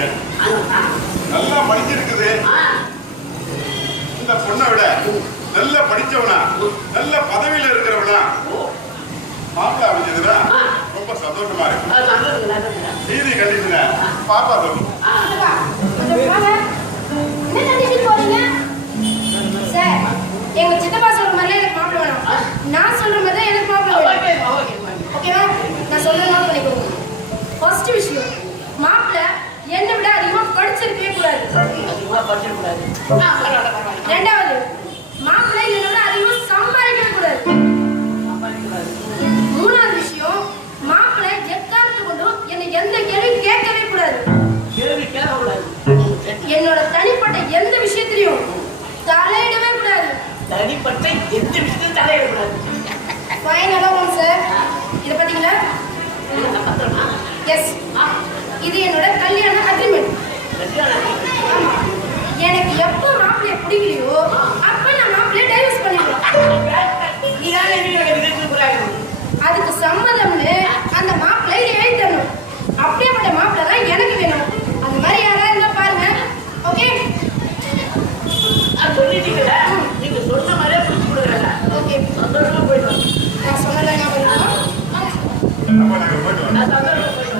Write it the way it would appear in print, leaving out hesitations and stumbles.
பொண்ணு நல்லா படிச்சிருக்குது. இந்த பொண்ணை விட நல்லா படிச்சவனா நல்ல பதவியில இருக்கிறவனா மாப்பிள்ள அமைஞ்சதுன்னா ரொம்ப சந்தோஷமா இருக்கு. நீதி கண்டிஷன பாப்பா சொல்லு. சார், எங்க சித்தப்பா சொல்ற மாதிரி எனக்கு மாப்பிள்ள வேணும். நான் சொல்ற மாதிரி எனக்கு மாப்பிள்ள வேணும். ஓகேவா? நான் சொல்ற நோட் பண்ணிக்கோங்க. ஃபர்ஸ்ட் விஷயம், மாப்பிள்ள என்னை விட அதிகமா படிச்சிருக்கவே கூடாது. ரெண்டாவது, மாப்பிள்ளை என்னை விட அதிகமா சம்பாதிக்கவே கூடாது. மூணாவது விஷயம், மாப்பிள்ளை எக்காரணத்தை கொண்டும் என்னை எந்த கேள்வி கேட்கவே கூடாது. என்னோட தனிப்பட்ட எந்த விஷயத்திலையும் தலையிடவே கூடாது. தனிப்பட்ட எந்த விஷயத்திலும் தலையிடக்கூடாது. ஃபைனலா ஒன் சார், இதை பார்த்தீங்களா? எஸ், இது என்னோட கல்யாண அக்ரிமெண்ட். ஆமா, எனக்கு எப்போ மாப்பிள்ளைய பிடிக்கலையோ அப்ப நான் மாப்பிள்ளைய டைவர்ஸ் பண்ணிடுவேன். அதுக்கு சம்மதம்னு அந்த மாப்பிள்ளை எழுதி தரணும். அப்படியேப்பட்ட மாப்பிள்ளை தான் எனக்கு வேணும். அந்த மாதிரி யாராவது இருந்தா பாருங்க. ஓகே? சொல்லிட்டீங்களா? நீங்க சொன்ன மாதிரியே புடிச்சு கொடுக்குறேன். ஓகே, சந்தோஷமா போயிட்டு நான் சொன்னதை ஞாபகம் இருக்கா? அப்ப நாங்க போயிட்டு வரோம். சந்தோஷமா போயிட்டு